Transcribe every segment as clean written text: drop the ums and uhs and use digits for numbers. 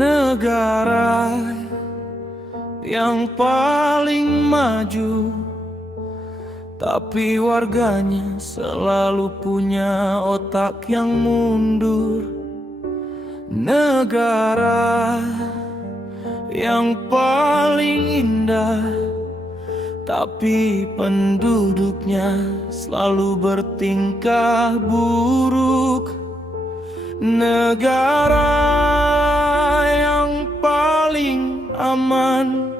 Negara yang paling maju, tapi warganya selalu punya otak yang mundur. Negara yang paling indah, tapi penduduknya selalu bertingkah buruk. Negara yang paling aman,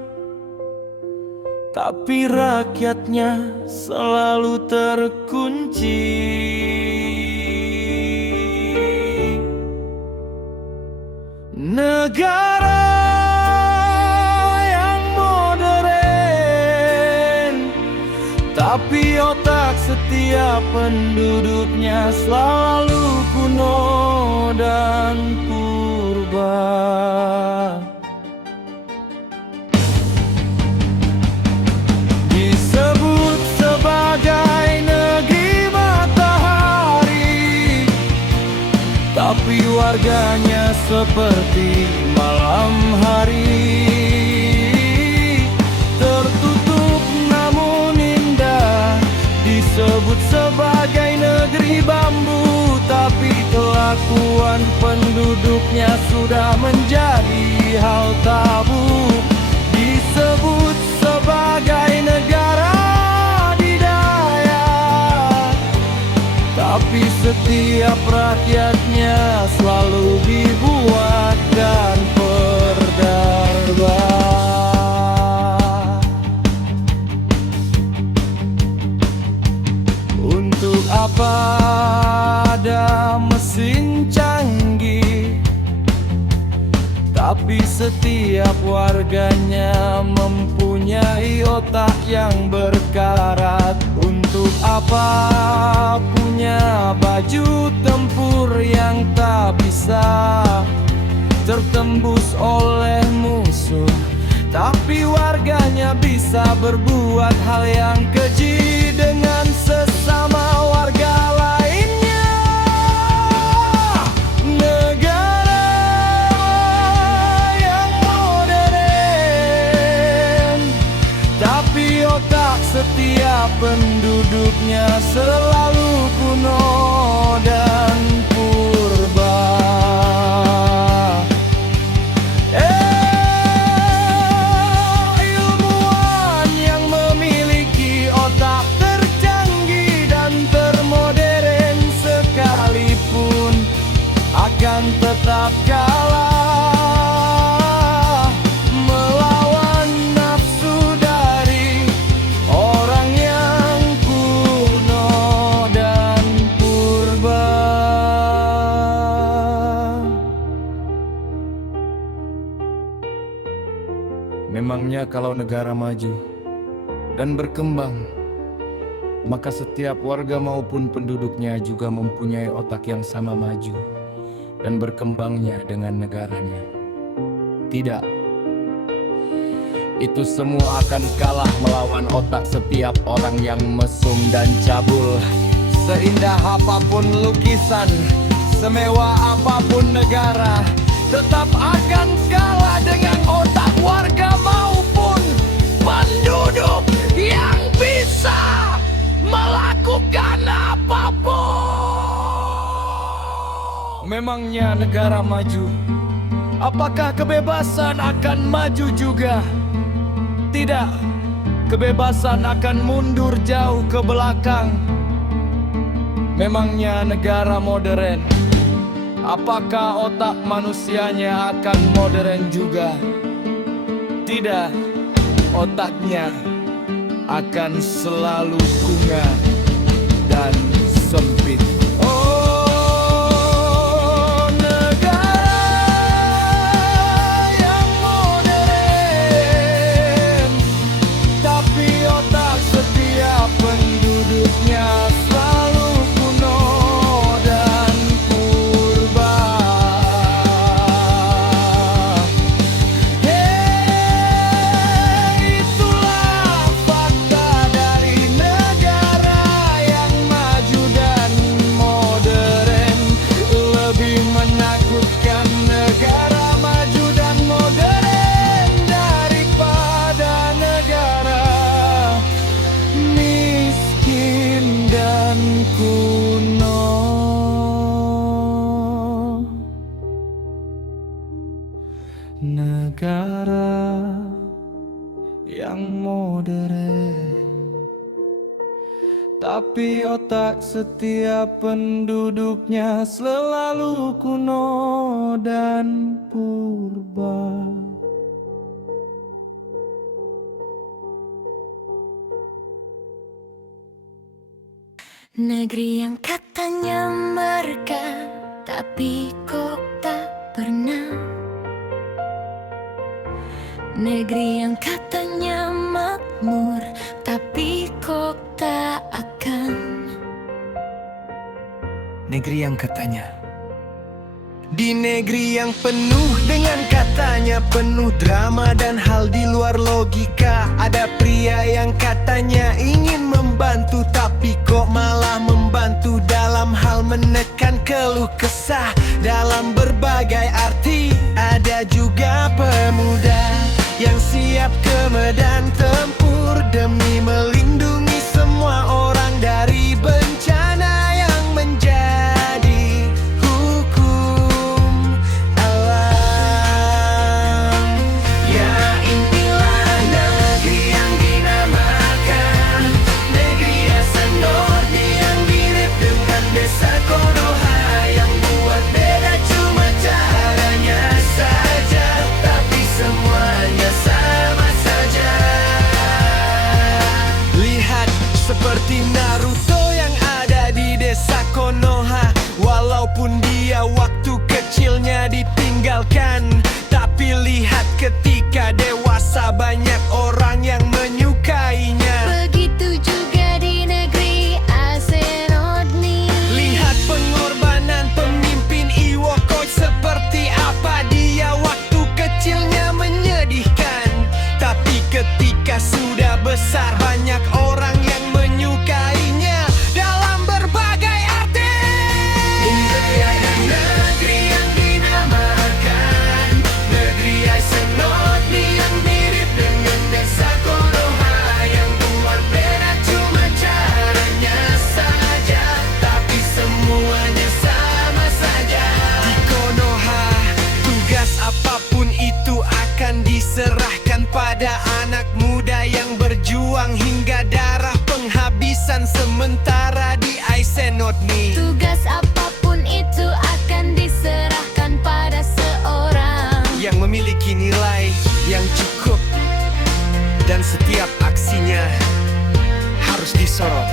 tapi rakyatnya selalu terkunci. Negara yang modern, tapi otak setiap penduduknya selalu kuno dan purba. Disebut sebagai negeri matahari, tapi warganya seperti malam hari. Tertutup namun indah, disebut sebagai negeri bambu, tapi kelakuan penduduknya sudah menjadi hal tabu. Disebut sebagai negara adidaya, tapi setiap rakyatnya selalu dibuat dan perdarba. Untuk apa ada mesin canggih, tapi setiap warganya mempunyai otak yang berkarat? Untuk apa punya baju tempur yang tak bisa tertembus oleh musuh, tapi warganya bisa berbuat hal yang keji dengan sesama warga lainnya? Negara yang modern, tapi otak setiap penduduknya selalu kuno dan purba. Ilmuwan yang memiliki otak tercanggih dan termodern sekalipun akan tetap kalah melawan nafsu dari orang yang kuno dan purba. Memangnya kalau negara maju dan berkembang, maka setiap warga maupun penduduknya juga mempunyai otak yang sama maju dan berkembangnya dengan negaranya? Tidak. Itu semua akan kalah melawan otak setiap orang yang mesum dan cabul. Seindah apapun lukisan, semewah apapun negara, tetap akan kalah dengan otak warga maupun penduduk yang bisa melakukan apapun. Memangnya negara maju, apakah kebebasan akan maju juga? Tidak, kebebasan akan mundur jauh ke belakang. Memangnya negara modern, apakah otak manusianya akan modern juga? Tidak, otaknya akan selalu kuno dan sempit. Oh, negara yang modern, tapi otak setiap penduduknya selalu kuno dan purba. Itulah fakta dari negara yang maju dan yang modern, tapi otak setiap penduduknya selalu kuno dan purba. Negeri yang katanya merdeka, tapi kok tak pernah. Negeri yang katanya makmur, tapi kok tak akan. Negeri yang katanya, di negeri yang penuh dengan katanya, penuh drama dan hal di luar logika. Ada pria yang katanya ingin membantu, tapi kok malah membantu dalam hal menekan keluh kesah dalam berbagai arti. Ada juga pemuda yang siap ke medan tempur demi melindungi semua orang dari bencana yang menjadi hukum alam. Ya, inilah negeri yang dinamakan negeri Asenodni, yang mirip dengan desa Konoha, yang buat beda cuma caranya saja, tapi semuanya sama saja. Lihat seperti Naruto yang ada di desa Konoha. Walaupun dia waktu kecilnya ditinggalkan, tapi lihat ketika dewasa banyak orang yang menyukainya. Begitu juga di negeri Asenodni. Lihat pengorbanan pemimpin Iwokoi seperti apa dia waktu kecilnya menyedihkan, tapi ketika sudah besar banyak orang yang menyukainya dalam berbagai arti. Ini ada negeri yang dinamakan negeri Asenodni, yang mirip dengan desa Konoha, yang buat beda cuma caranya saja, tapi semuanya sama saja. Di Konoha, tugas apapun itu akan diserahkan pada anak muda yang berjuang hingga darah penghabisan. Sementara di Asenodni, Tugas apapun itu akan diserahkan pada seorang yang memiliki nilai yang cukup, dan setiap aksinya harus disorot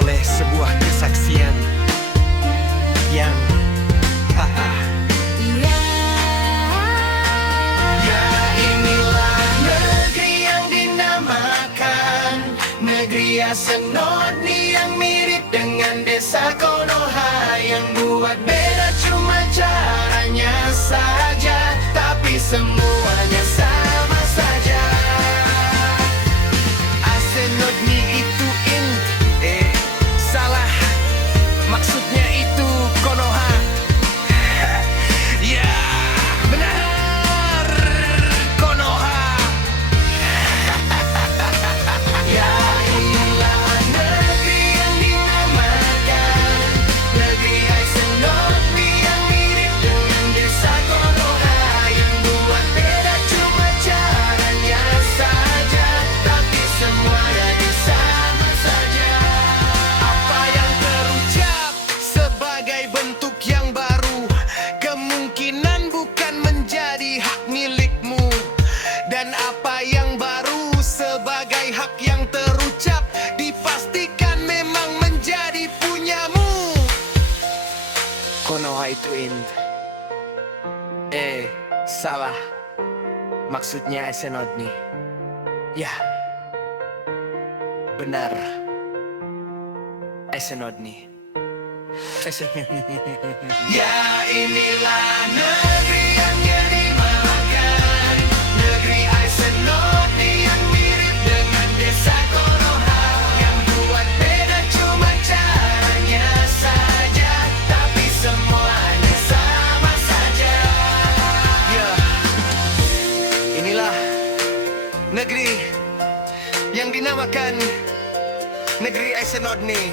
oleh sebuah kesaksian yang Ya, inilah negeri yang dinamakan negeri Asenodni, yang mirip dengan desa Konoha, yang buat beda cuma caranya saja, tapi semuanya sama saja. Asenodni itu salah, maksudnya itu Konoha. Ya, benar, Konoha. Ya, inilah negeri yang dinamakan negeri Asenodni, yang mirip dengan desa Konoha, yang buat beda cuma caranya saja, tapi semuanya sama saja. Apa yang terucap sebagai bentuk yang baru kemungkinan bukan menjadi hak milikmu, dan apa yang baru sebagai hak yang terucap dipastikan memang menjadi punyamu. Konoha itu salah, maksudnya Asenodni. Ya, benar, Asenodni. Ya, inilah negeri yang dinamakan negeri Asenodni, yang mirip dengan desa Konoha, yang buat beda cuma caranya saja, tapi semuanya sama saja. Ya, inilah negeri yang dinamakan negeri Asenodni,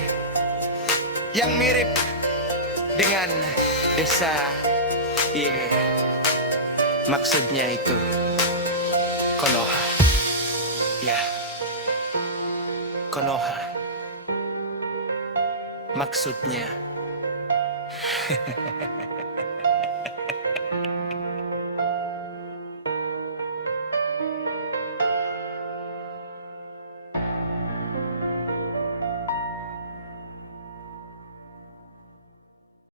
yang mirip dengan desa Maksudnya itu Konoha. Ya, Konoha. Maksudnya